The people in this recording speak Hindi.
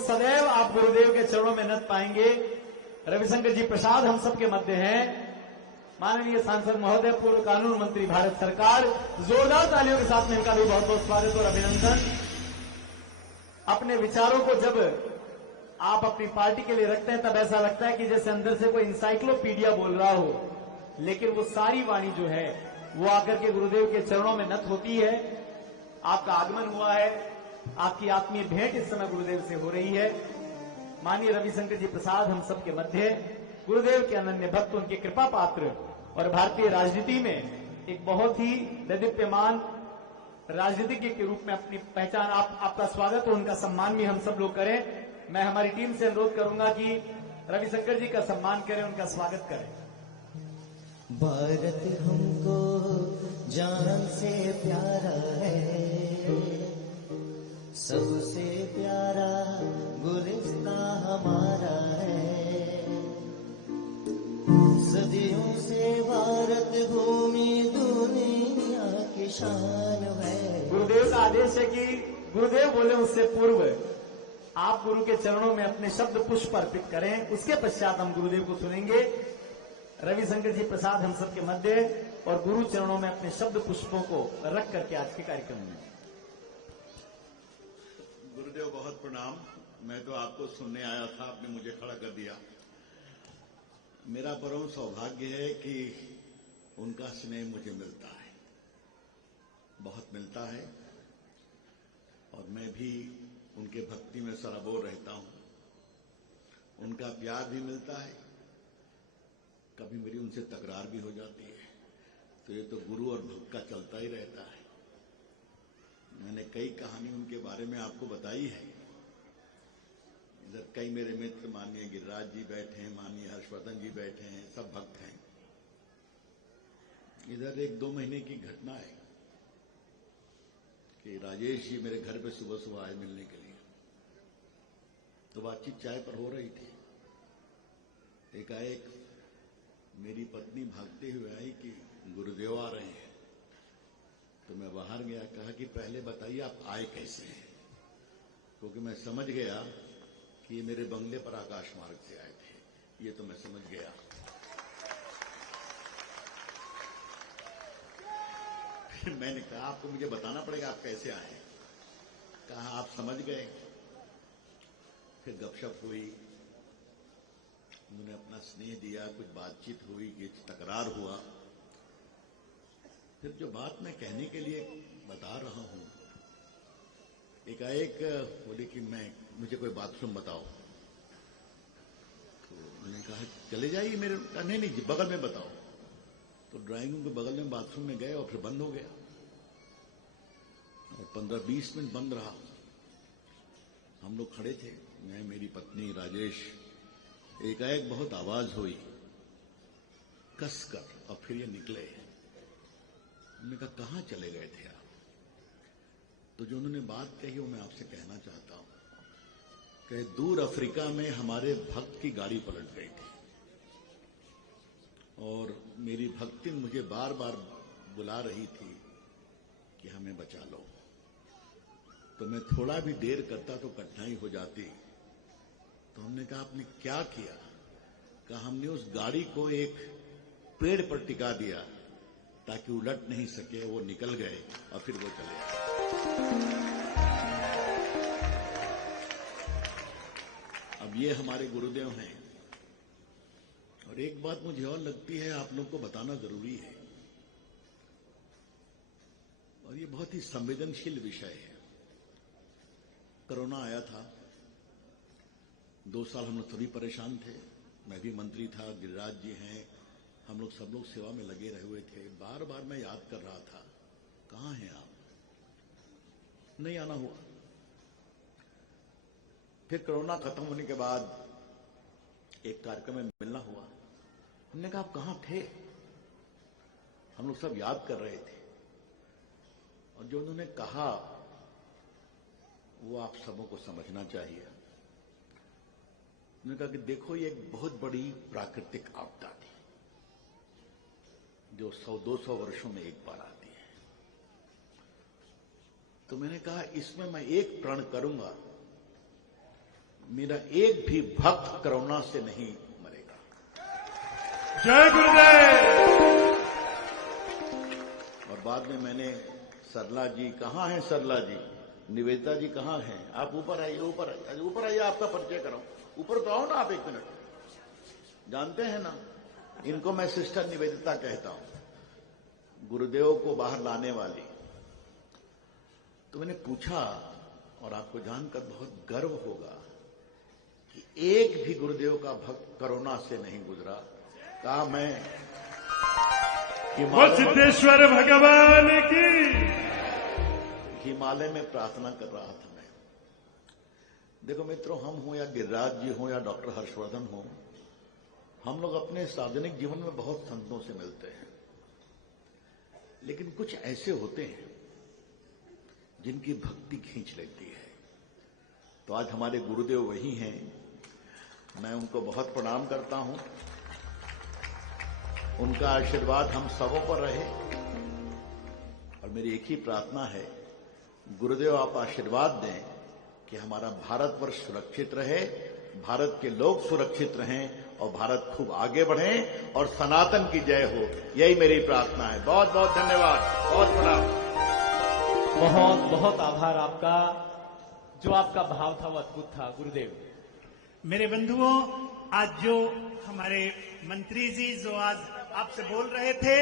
सदैव आप गुरुदेव के चरणों में नत पाएंगे। रविशंकर जी प्रसाद हम सबके मध्य हैं। माननीय सांसद महोदय, पूर्व कानून मंत्री भारत सरकार, जोरदार तालियों के साथ में इनका भी बहुत बहुत स्वागत और अभिनंदन। अपने विचारों को जब आप अपनी पार्टी के लिए रखते हैं तब ऐसा लगता है कि जैसे अंदर से कोई इंसाइक्लोपीडिया बोल रहा हो, लेकिन वो सारी वाणी जो है वो आकर के गुरुदेव के चरणों में नत होती है। आपका आगमन हुआ है, आपकी आत्मीय भेंट इस समय गुरुदेव से हो रही है। माननीय रविशंकर जी प्रसाद हम सबके मध्य, गुरुदेव के अनन्य भक्त, उनके कृपा पात्र और भारतीय राजनीति में एक बहुत ही दैदीप्यमान राजनीतिज्ञ के रूप में अपनी पहचान, आपका स्वागत और उनका सम्मान भी हम सब लोग करें। मैं हमारी टीम से अनुरोध करूंगा कि रविशंकर जी का सम्मान करें, उनका स्वागत करें। भारत हमको जान से प्यारा है, सबसे प्यारा गुलिस्तां हमारा है। सदियों से भारत भूमि दुनिया की शान है। गुरुदेव का आदेश है कि गुरुदेव बोले उससे पूर्व आप गुरु के चरणों में अपने शब्द पुष्प अर्पित करें, उसके पश्चात हम गुरुदेव को सुनेंगे। रविशंकर जी प्रसाद हम सबके मध्य और गुरु चरणों में अपने शब्द पुष्पों को रख करके आज के कार्यक्रम में। गुरुदेव बहुत प्रणाम। मैं तो आपको सुनने आया था, आपने मुझे खड़ा कर दिया। मेरा परम सौभाग्य है कि उनका स्नेह मुझे मिलता है, बहुत मिलता है, और मैं भी उनके भक्ति में सराबोर रहता हूं। उनका प्यार भी मिलता है, कभी मेरी उनसे तकरार भी हो जाती है, तो ये तो गुरु और भक्त का चलता ही रहता है। मैंने कई कहानी उनके बारे में आपको बताई है। इधर कई मेरे मित्र माननीय गिरिराज जी बैठे हैं, माननीय हर्षवर्धन जी बैठे हैं, सब भक्त हैं। इधर 1-2 महीने की घटना है कि राजेश जी मेरे घर पे सुबह सुबह आए मिलने के लिए। तो बातचीत चाय पर हो रही थी। एकाएक मेरी पत्नी भागते हुए आई कि गुरुदेव आ रहे हैं। तो मैं बाहर गया, कहा कि पहले बताइए आप आए कैसे हैं, क्योंकि मैं समझ गया कि ये मेरे बंगले पर आकाश मार्ग से आए थे। ये तो मैं समझ गया। फिर मैंने कहा आपको मुझे बताना पड़ेगा आप कैसे आए। कहा आप समझ गए। फिर गपशप हुई, उन्होंने अपना स्नेह दिया, कुछ बातचीत हुई, कुछ तकरार हुआ। फिर जो बात मैं कहने के लिए बता रहा हूं, एकाएक बोले कि मुझे कोई बाथरूम बताओ। तो मैंने कहा चले जाइए मेरे। नहीं जी, बगल में बताओ। तो ड्राइंग रूम के बगल में बाथरूम में गए और फिर बंद हो गया, और 15-20 मिनट बंद रहा। हम लोग खड़े थे, मैं, मेरी पत्नी, राजेश। एकाएक बहुत आवाज हुई कसकर, और फिर ये निकले। उन्होंने कहा कहां चले गए थे आप? तो जो उन्होंने बात कही वो मैं आपसे कहना चाहता हूं कि दूर अफ्रीका में हमारे भक्त की गाड़ी पलट गई थी, और मेरी भक्ति मुझे बार बार बुला रही थी कि हमें बचा लो। तो मैं थोड़ा भी देर करता तो कठिनाई हो जाती। तो हमने कहा आपने क्या किया? कहा हमने उस गाड़ी को एक पेड़ पर टिका दिया ताकि उलट नहीं सके। वो निकल गए और फिर वो चले गए। अब ये हमारे गुरुदेव हैं। और एक बात मुझे और लगती है आप लोग को बताना जरूरी है, और ये बहुत ही संवेदनशील विषय है। कोरोना आया था, 2 साल हम लोग सभी परेशान थे। मैं भी मंत्री था, गिरिराज जी हैं, हम लोग सब लोग सेवा में लगे रहे हुए थे। बार बार मैं याद कर रहा था कहां हैं आप, नहीं आना हुआ। फिर कोरोना खत्म होने के बाद एक कार्यक्रम में मिलना हुआ। हमने कहा आप कहां थे? हम लोग सब याद कर रहे थे, और जो उन्होंने कहा वो आप सबों को समझना चाहिए। उन्होंने कहा कि देखो ये एक बहुत बड़ी प्राकृतिक आपदा थी जो 100-200 वर्षों में एक बार आती है। तो मैंने कहा इसमें मैं एक प्रण करूंगा मेरा एक भी भक्त कोरोना से नहीं मरेगा। जय गुरुदेव। और बाद में मैंने सरला जी, कहाँ हैं सरला जी, निवेदिता जी कहाँ हैं? आप ऊपर आइए, ऊपर आइए, ऊपर आइए, आपका परिचय कराऊं। ऊपर तो आओ ना आप, एक मिनट। जानते हैं ना, इनको मैं सिस्टर निवेदिता कहता हूं, गुरुदेव को बाहर लाने वाली। तो मैंने पूछा, और आपको जानकर बहुत गर्व होगा कि एक भी गुरुदेव का भक्त कोरोना से नहीं गुजरा। कहा मैं सिद्धेश्वर भगवान की हिमालय में प्रार्थना कर रहा था मैं। देखो मित्रों, हम हो या गिरिराज जी हो या डॉक्टर हर्षवर्धन हो, हम लोग अपने सार्वजनिक जीवन में बहुत संतों से मिलते हैं, लेकिन कुछ ऐसे होते हैं जिनकी भक्ति खींच लेती है। तो आज हमारे गुरुदेव वही हैं, मैं उनको बहुत प्रणाम करता हूं। उनका आशीर्वाद हम सबों पर रहे, और मेरी एक ही प्रार्थना है, गुरुदेव आप आशीर्वाद दें कि हमारा भारतवर्ष सुरक्षित रहे, भारत के लोग सुरक्षित रहें, और भारत खूब आगे बढ़े, और सनातन की जय हो। यही मेरी प्रार्थना है। बहुत बहुत धन्यवाद, बहुत प्रणाम। बहुत बहुत आभार आपका। जो आपका भाव था वो अद्भुत था गुरुदेव। मेरे बंधुओं, आज जो हमारे मंत्री जी जो आज आपसे बोल रहे थे,